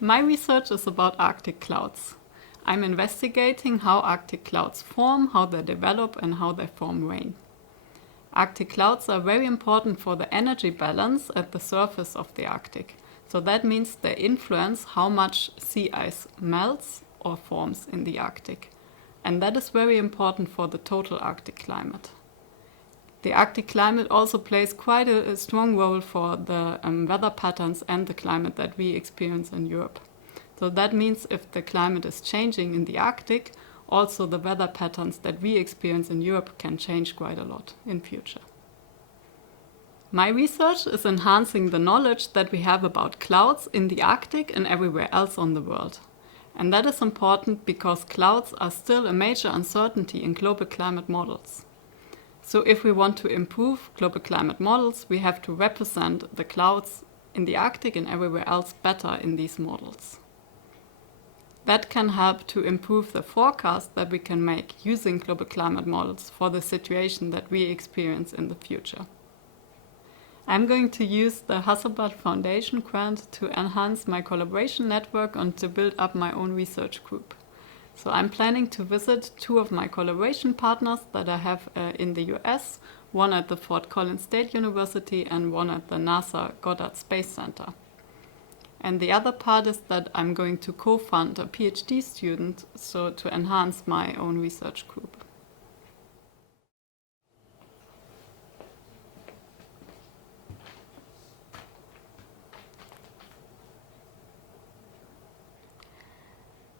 My research is about Arctic clouds. I'm investigating how Arctic clouds form, how they develop, and how they form rain. Arctic clouds are very important for the energy balance at the surface of the Arctic. So that means they influence how much sea ice melts or forms in the Arctic. And that is very important for the total Arctic climate. The Arctic climate also plays quite a strong role for the weather patterns and the climate that we experience in Europe. So that means if the climate is changing in the Arctic, also the weather patterns that we experience in Europe can change quite a lot in future. My research is enhancing the knowledge that we have about clouds in the Arctic and everywhere else on the world. And that is important because clouds are still a major uncertainty in global climate models. So if we want to improve global climate models, we have to represent the clouds in the Arctic and everywhere else better in these models. That can help to improve the forecast that we can make using global climate models for the situation that we experience in the future. I'm going to use the Hasselblad Foundation grant to enhance my collaboration network and to build up my own research group. So I'm planning to visit 2 of my collaboration partners that I have in the US, one at the Fort Collins State University and one at the NASA Goddard Space Center. And the other part is that I'm going to co-fund a PhD student, so to enhance my own research group.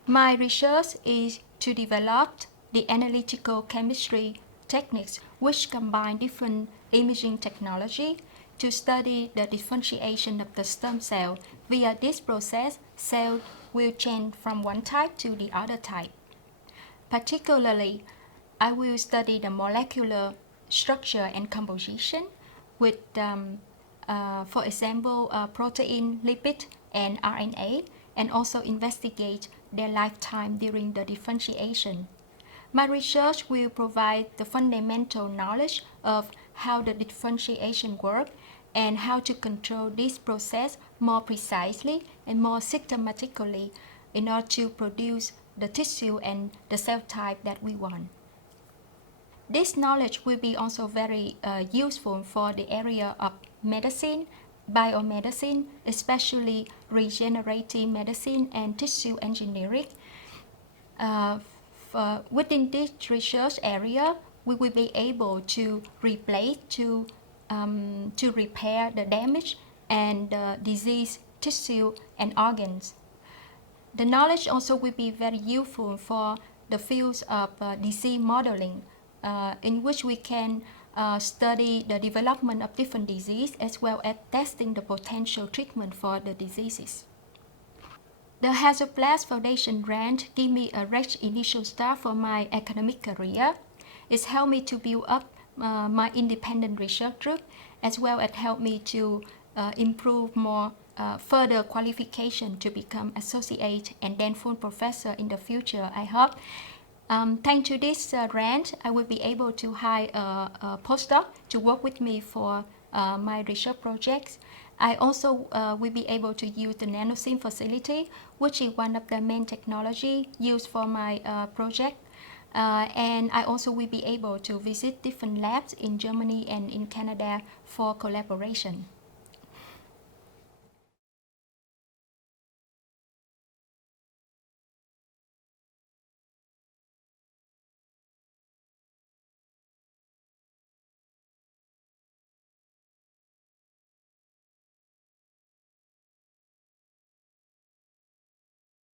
My research is to develop the analytical chemistry techniques which combine different imaging technology to study the differentiation of the stem cell. Via this process, cells will change from one type to the other type. Particularly, I will study the molecular structure and composition with, for example, protein, lipid, and RNA, and also investigate their lifetime during the differentiation. My research will provide the fundamental knowledge of how the differentiation works and how to control this process more precisely and more systematically in order to produce the tissue and the cell type that we want. This knowledge will be also very useful for the area of medicine, biomedicine, especially regenerative medicine and tissue engineering. Within this research area, we will be able to replace, to repair the damage and diseased tissue and organs. The knowledge also will be very useful for the fields of disease modeling, in which we can study the development of different diseases as well as testing the potential treatment for the diseases. The Hasselblad Foundation grant gave me a rich initial start for my academic career. It's helped me to build up my independent research group as well as helped me to improve more further qualification to become associate and then full professor in the future, I hope. Thanks to this grant, I will be able to hire a postdoc to work with me for my research projects. I also will be able to use the NanoSim facility, which is one of the main technology used for my project. And I also will be able to visit different labs in Germany and in Canada for collaboration.